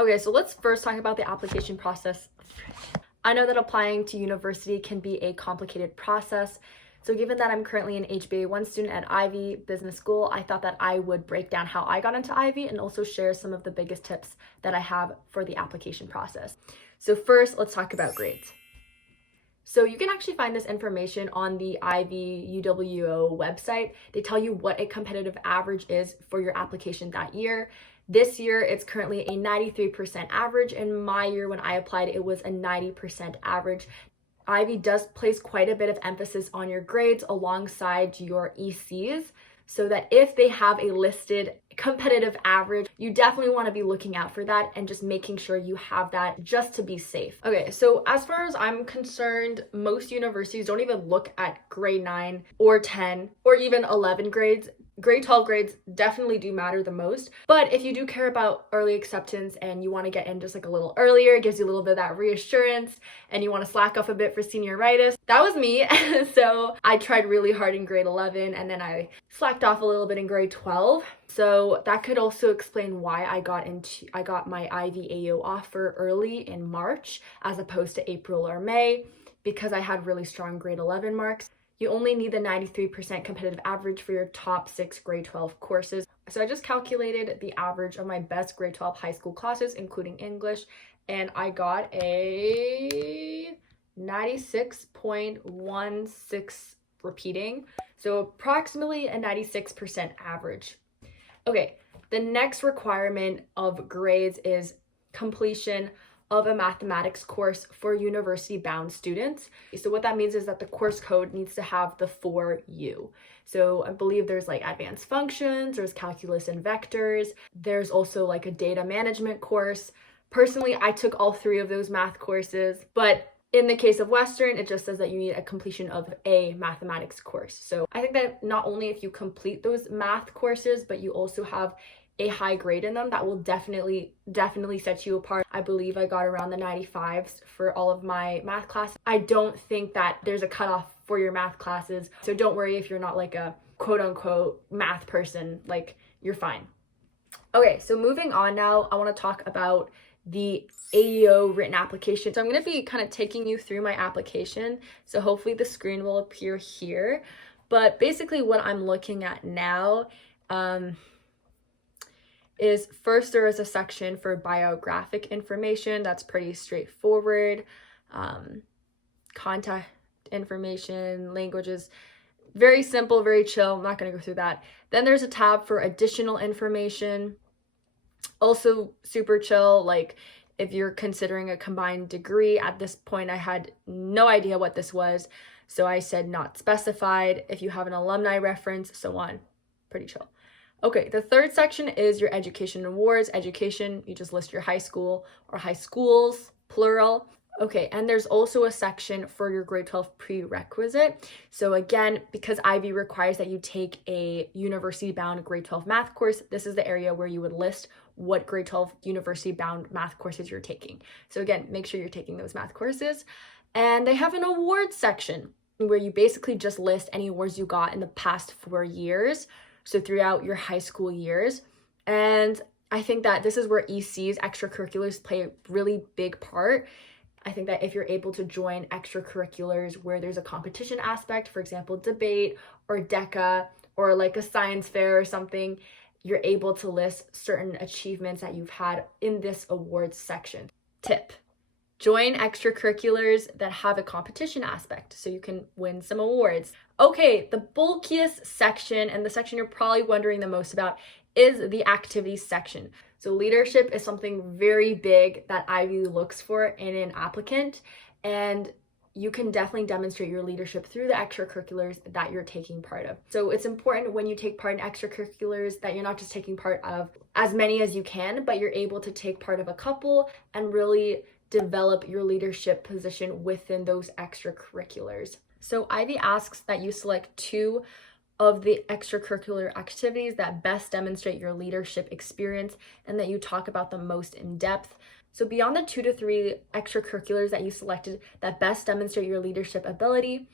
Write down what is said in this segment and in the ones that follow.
Okay, so let's first talk about the application process. I know that applying to university can be a complicated process. So given that I'm currently an HBA1 student at Ivey Business School, I thought that I would break down how I got into Ivey and also share some of the biggest tips that I have for the application process. So first, let's talk about grades. So you can actually find this information on the Ivey UWO website. They tell you what a competitive average is for your application that year. This year, it's currently a 93% average. In my year, when I applied, it was a 90% average. Ivey does place quite a bit of emphasis on your grades alongside your ECs, so that if they have a listed competitive average, you definitely want to be looking out for that and just making sure you have that just to be safe. Okay, so as far as I'm concerned, most universities don't even look at grade 9 or 10 or even 11 grades. Grade 12 grades definitely do matter the most, but if you do care about early acceptance and you want to get in just like a little earlier, it gives you a little bit of that reassurance, and you want to slack off a bit for senioritis. That was me. So I tried really hard in grade 11 and then I slacked off a little bit in grade 12. So that could also explain why I got my Ivey AEO offer early in March as opposed to April or May, because I had really strong grade 11 marks. You only need the 93% competitive average for your top 6 grade 12 courses. So I just calculated the average of my best grade 12 high school classes, including English, and I got a 96.16 repeating. So approximately a 96% average. Okay, the next requirement of grades is completion of a mathematics course for university-bound students. So what that means is that the course code needs to have the 4U. So I believe there's like advanced functions, there's calculus and vectors, there's also like a data management course. Personally, I took all 3 of those math courses, but in the case of Western, it just says that you need a completion of a mathematics course. So I think that not only if you complete those math courses, but you also have a high grade in them, that will definitely set you apart. I believe I got around the 95s for all of my math classes. I don't think that there's a cutoff for your math classes, so don't worry if you're not like a quote unquote math person, like you're fine. Okay, so moving on now, I want to talk about the AEO written application. So I'm going to be kind of taking you through my application, so hopefully the screen will appear here. But basically what I'm looking at now is first there is a section for biographic information. That's pretty straightforward. Contact information, languages, very simple, very chill. I'm not going to go through that. Then there's a tab for additional information. Also super chill, like if you're considering a combined degree. At this point I had no idea what this was, so I said not specified. If you have an alumni reference, so on. Pretty chill. Okay, the third section is your education awards. Education, you just list your high school or high schools, plural. Okay, and there's also a section for your grade 12 prerequisite. So again, because Ivey requires that you take a university-bound grade 12 math course, this is the area where you would list what grade 12 university-bound math courses you're taking. So again, make sure you're taking those math courses. And they have an awards section where you basically just list any awards you got in the past 4 years. So throughout your high school years. And I think that this is where ECs, extracurriculars, play a really big part. I think that if you're able to join extracurriculars where there's a competition aspect, for example, debate or DECA or like a science fair or something, you're able to list certain achievements that you've had in this awards section. Tip: join extracurriculars that have a competition aspect so you can win some awards. Okay, the bulkiest section, and the section you're probably wondering the most about, is the activities section. So leadership is something very big that Ivey looks for in an applicant, and you can definitely demonstrate your leadership through the extracurriculars that you're taking part of. So it's important when you take part in extracurriculars that you're not just taking part of as many as you can, but you're able to take part of a couple and really develop your leadership position within those extracurriculars. So Ivey asks that you select 2 of the extracurricular activities that best demonstrate your leadership experience and that you talk about them most in depth. So beyond the 2 to 3 extracurriculars that you selected that best demonstrate your leadership ability,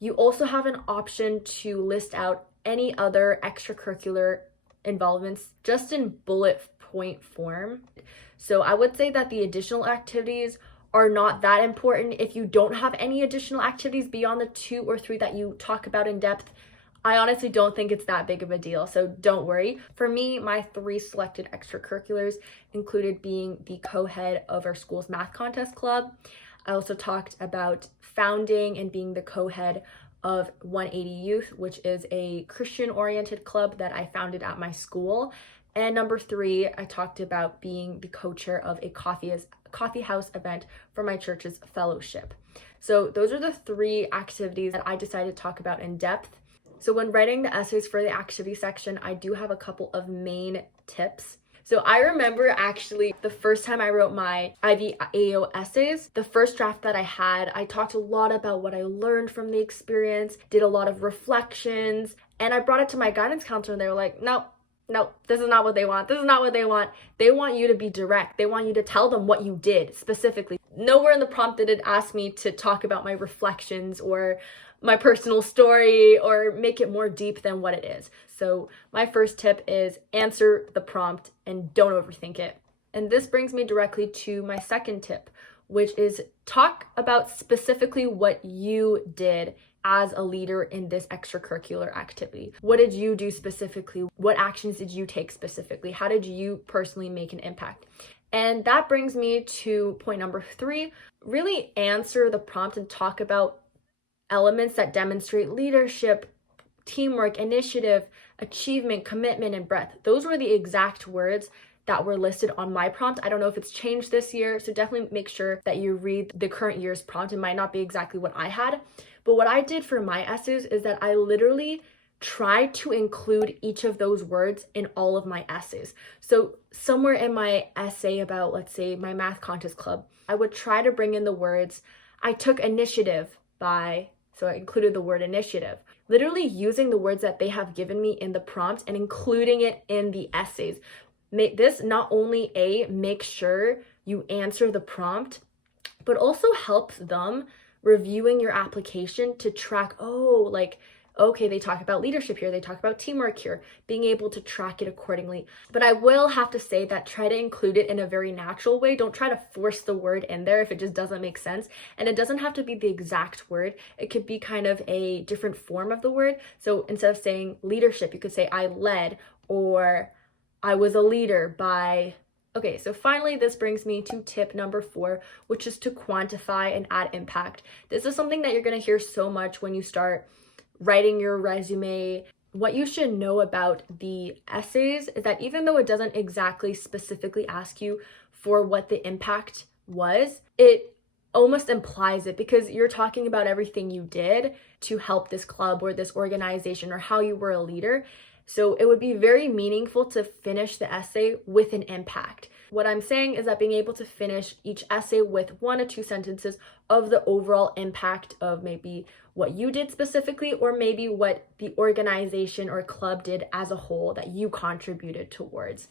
you also have an option to list out any other extracurricular involvements just in bullet point form. So I would say that the additional activities are not that important. If you don't have any additional activities beyond the 2 or 3 that you talk about in depth, I honestly don't think it's that big of a deal, so don't worry. For me, my 3 selected extracurriculars included being the co-head of our school's math contest club. I also talked about founding and being the co-head of 180 Youth, which is a Christian-oriented club that I founded at my school. And number 3, I talked about being the co-chair of a coffee house event for my church's fellowship. So those are the 3 activities that I decided to talk about in depth. So when writing the essays for the activity section, I do have a couple of main tips. So I remember actually the first time I wrote my Ivey AEO essays, the first draft that I had, I talked a lot about what I learned from the experience, did a lot of reflections, and I brought it to my guidance counselor and they were like, no, this is not what they want. This is not what they want. They want you to be direct. They want you to tell them what you did specifically. Nowhere in the prompt did it ask me to talk about my reflections or my personal story or make it more deep than what it is. So my first tip is answer the prompt and don't overthink it. And this brings me directly to my second tip, which is talk about specifically what you did as a leader in this extracurricular activity. What did you do specifically? What actions did you take specifically? How did you personally make an impact? And that brings me to point number 3, really answer the prompt and talk about elements that demonstrate leadership, teamwork, initiative, achievement, commitment, and breadth. Those were the exact words that were listed on my prompt. I don't know if it's changed this year, so definitely make sure that you read the current year's prompt. It might not be exactly what I had, but what I did for my essays is that I literally tried to include each of those words in all of my essays. So somewhere in my essay about, let's say, my math contest club, I would try to bring in the words, I took initiative by, so I included the word initiative. Literally using the words that they have given me in the prompt and including it in the essays. This not only make sure you answer the prompt, but also helps them reviewing your application to track, okay, they talk about leadership here, they talk about teamwork here, being able to track it accordingly. But I will have to say that try to include it in a very natural way. Don't try to force the word in there if it just doesn't make sense. And it doesn't have to be the exact word. It could be kind of a different form of the word. So instead of saying leadership, you could say I led, or I was a leader by... Okay, so finally, this brings me to tip number 4, which is to quantify and add impact. This is something that you're going to hear so much when you start writing your resume. What you should know about the essays is that even though it doesn't exactly specifically ask you for what the impact was, it almost implies it because you're talking about everything you did to help this club or this organization or how you were a leader. So it would be very meaningful to finish the essay with an impact. What I'm saying is that being able to finish each essay with 1 or 2 sentences of the overall impact of maybe what you did specifically, or maybe what the organization or club did as a whole that you contributed towards.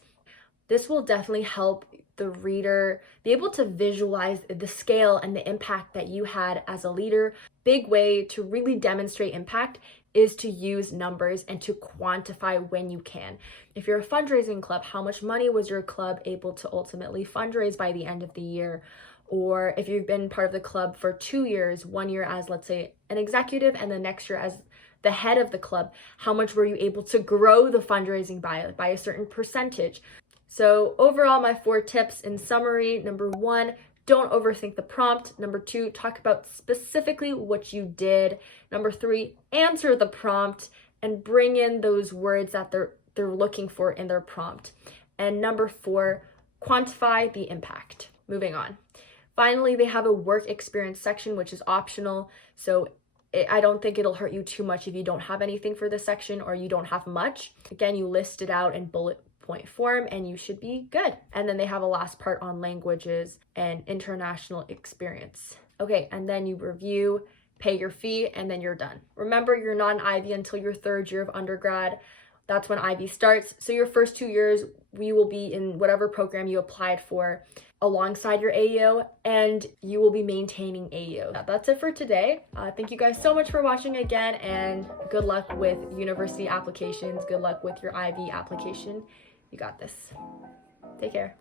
This will definitely help the reader be able to visualize the scale and the impact that you had as a leader. Big way to really demonstrate impact is to use numbers and to quantify when you can. If you're a fundraising club, how much money was your club able to ultimately fundraise by the end of the year? Or if you've been part of the club for 2 years, 1 year as, let's say, an executive and the next year as the head of the club, how much were you able to grow the fundraising by a certain percentage? So overall, my 4 tips in summary: number 1, don't overthink the prompt. Number 2, talk about specifically what you did. Number 3, answer the prompt and bring in those words that they're looking for in their prompt. And number 4, quantify the impact. Moving on. Finally, they have a work experience section, which is optional. So I don't think it'll hurt you too much if you don't have anything for this section or you don't have much. Again, you list it out in bullet point form and you should be good. And then they have a last part on languages and international experience. Okay, and then you review, pay your fee, and then you're done. Remember, you're not an Ivey until your 3rd year of undergrad. That's when Ivey starts. So your first 2 years, we will be in whatever program you applied for alongside your AEO, and you will be maintaining AEO. That's it for today. Thank you guys so much for watching again, and good luck with university applications. Good luck with your Ivey application. You got this. Take care.